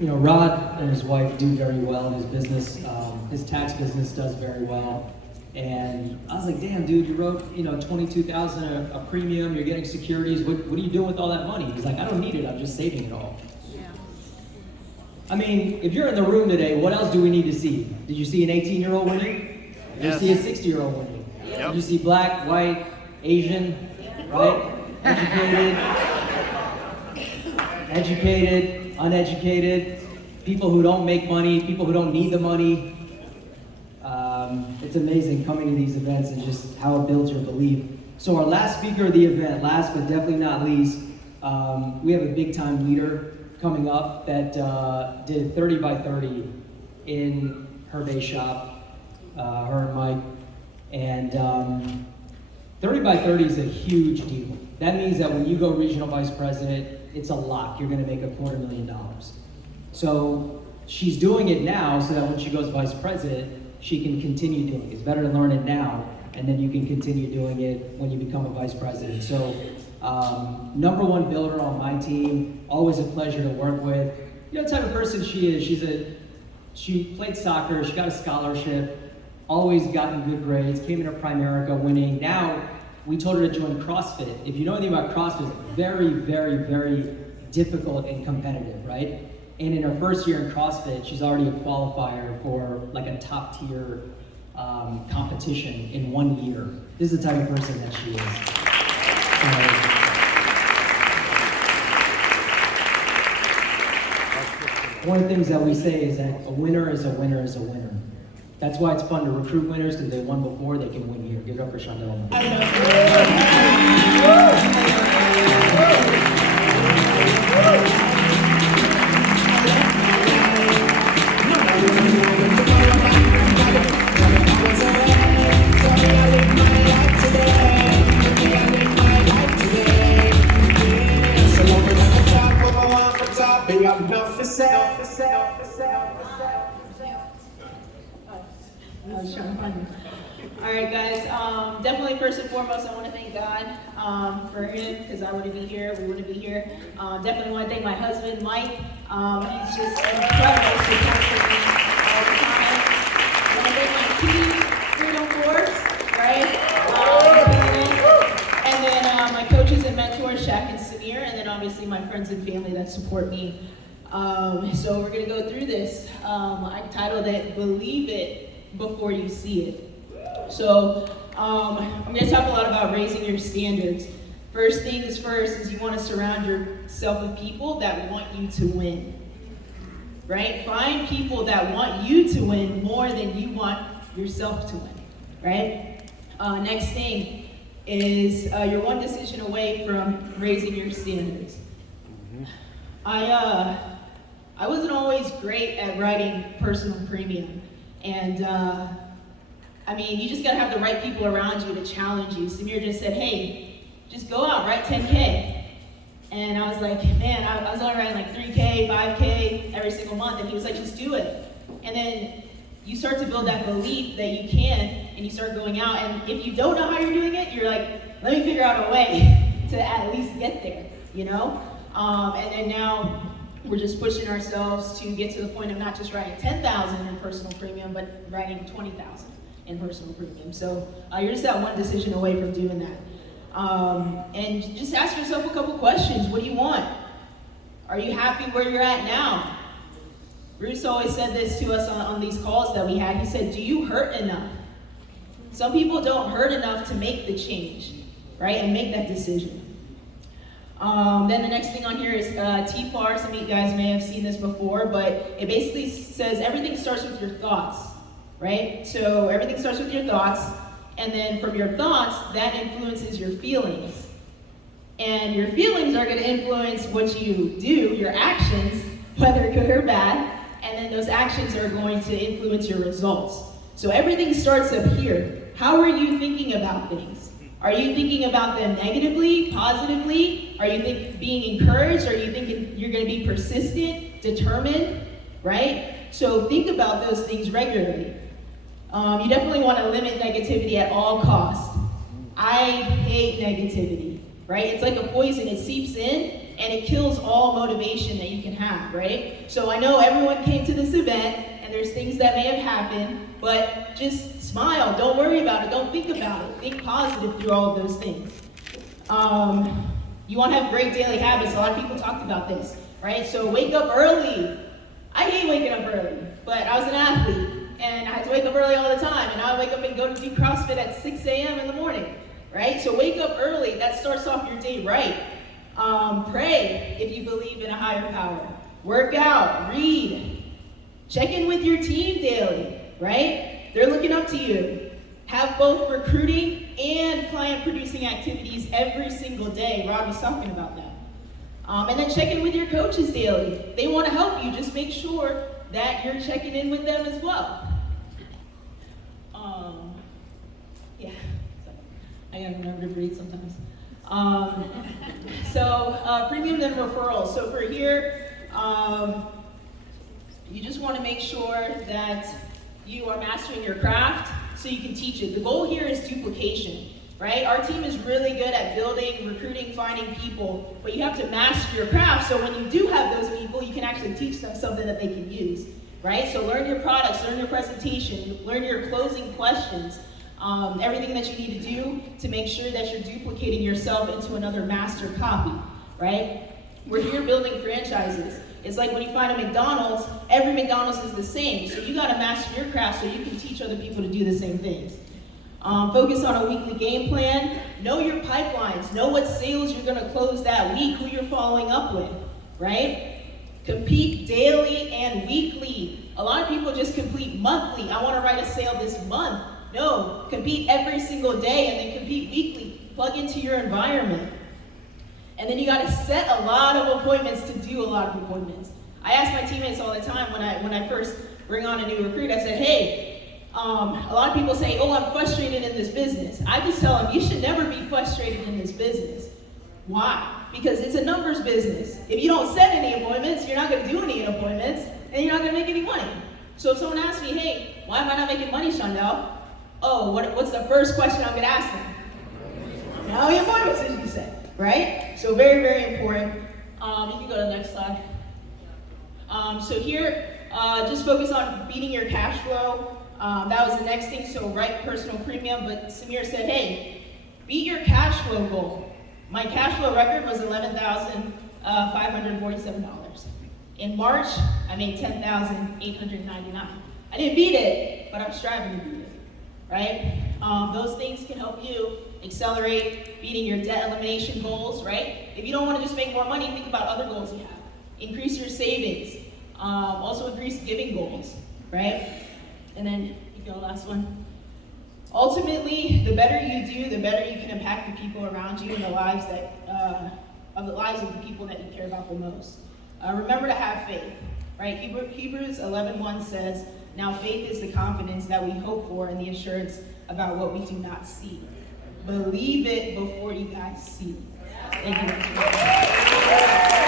Rod and his wife do very well in his business. His tax business does very well. And I was like, damn, dude, you wrote, $22,000 a premium, you're getting securities. What are you doing with all that money? He's like, I don't need it, I'm just saving it all. Yeah. I mean, if you're in the room today, what else do we need to see? Did you see an 18-year-old winning? Did you see a 60-year-old winning? Yep. Did you see black, white, Asian, right? Educated, uneducated, people who don't make money, people who don't need the money. It's amazing coming to these events and just how it builds your belief. So our last speaker of the event, last but definitely not least, we have a big time leader coming up that did 30 by 30 in her base shop, her and Mike. And 30 by 30 is a huge deal. That means that when you go regional vice president, it's a lot. You're gonna make $250,000. So she's doing it now so that when she goes vice president, she can continue doing it. It's better to learn it now, and then you can continue doing it when you become a vice president. So, number one builder on my team, always a pleasure to work with. You know the type of person she is. She played soccer, she got a scholarship, always gotten good grades, came into Primerica winning. Now, we told her to join CrossFit. If you know anything about CrossFit, it's very, very, very difficult and competitive, right? And in her first year in CrossFit, she's already a qualifier for like a top tier competition in 1 year. This is the type of person that she is. One of the things that we say is that a winner is a winner is a winner. That's why it's fun to recruit winners, because they won before, they can win here. Give it up for Shondel. Alright guys, definitely first and foremost I want to thank God for him, because I wouldn't be here, we wouldn't be here. Definitely want to thank my husband Mike. He's just incredible support for me all the time. I want to thank my team, Freedom Force, right? And then my coaches and mentors, Shaq and Samir, and then obviously my friends and family that support me. So we're going to go through this. I titled it, Believe It Before You See It. So I'm going to talk a lot about raising your standards. First things first is you want to surround yourself with people that want you to win. Right? Find people that want you to win more than you want yourself to win. Right? Next thing is you're one decision away from raising your standards. I wasn't always great at writing personal premium. And you just gotta have the right people around you to challenge you. Samir just said, hey, just go out, write 10K. And I was like, man, I was only writing like 3K, 5K every single month. And he was like, just do it. And then you start to build that belief that you can, and you start going out. And if you don't know how you're doing it, you're like, let me figure out a way to at least get there, And then now we're just pushing ourselves to get to the point of not just writing 10,000 in personal premium, but writing 20,000 in personal premium. So you're just that one decision away from doing that. And just ask yourself a couple questions. What do you want? Are you happy where you're at now? Bruce always said this to us on these calls that we had. He said, do you hurt enough? Some people don't hurt enough to make the change, right? And make that decision. Then the next thing on here is TFAR. Some of you guys may have seen this before, but it basically says everything starts with your thoughts, right? So everything starts with your thoughts, and then from your thoughts, that influences your feelings. And your feelings are going to influence what you do, your actions, whether good or bad, and then those actions are going to influence your results. So everything starts up here. How are you thinking about things? Are you thinking about them negatively, positively? Are you being encouraged? Are you thinking you're going to be persistent, determined, right? So think about those things regularly. You definitely want to limit negativity at all costs. I hate negativity, right? It's like a poison. It seeps in, and it kills all motivation that you can have, right? So I know everyone came to this event, and there's things that may have happened, but just smile, don't worry about it, don't think about it, think positive through all of those things. You want to have great daily habits. A lot of people talked about this, right? So wake up early. I hate waking up early, but I was an athlete, and I had to wake up early all the time, and I would wake up and go to do CrossFit at 6 a.m. in the morning, right? So wake up early. That starts off your day right. Pray if you believe in a higher power. Work out, read. Check in with your team daily, right? They're looking up to you. Have both recruiting and client-producing activities every single day. Rod was talking about that. And then check in with your coaches daily. They want to help you. Just make sure that you're checking in with them as well. Yeah, I gotta remember to breathe sometimes. Premiums and referrals. So for here, you just want to make sure that you are mastering your craft so you can teach it. The goal here is duplication, right? Our team is really good at building, recruiting, finding people, but you have to master your craft so when you do have those people, you can actually teach them something that they can use, right? So learn your products, learn your presentation, learn your closing questions, everything that you need to do to make sure that you're duplicating yourself into another master copy, right? We're here building franchises. It's like when you find a McDonald's, every McDonald's is the same. So you gotta master your craft so you can teach other people to do the same things. Focus on a weekly game plan. Know your pipelines. Know what sales you're gonna close that week, who you're following up with, right? Compete daily and weekly. A lot of people just complete monthly. I wanna write a sale this month. No, compete every single day and then compete weekly. Plug into your environment. And then you gotta set a lot of appointments to do a lot of appointments. I ask my teammates all the time when I first bring on a new recruit, I said, hey, a lot of people say, oh, I'm frustrated in this business. I just tell them, you should never be frustrated in this business. Why? Because it's a numbers business. If you don't set any appointments, you're not gonna do any appointments, and you're not gonna make any money. So if someone asks me, hey, why am I not making money, Shondel? Oh, what's the first question I'm gonna ask them? How many appointments did you set? Right? So very, very important. You can go to the next slide. So here, just focus on beating your cash flow. That was the next thing, so write personal premium, but Samir said, hey, beat your cash flow goal. My cash flow record was $11,547. In March, I made $10,899. I didn't beat it, but I'm striving to beat it, right? Those things can help you accelerate beating your debt elimination goals, right? If you don't want to just make more money, think about other goals you have. Increase your savings. Also increase giving goals, right? And then you go last one. Ultimately, the better you do, the better you can impact the people around you and the lives of the people that you care about the most. Remember to have faith, right? Hebrews 11:1 says, now faith is the confidence that we hope for and the assurance about what we do not see. Believe it before you guys see it. Thank you.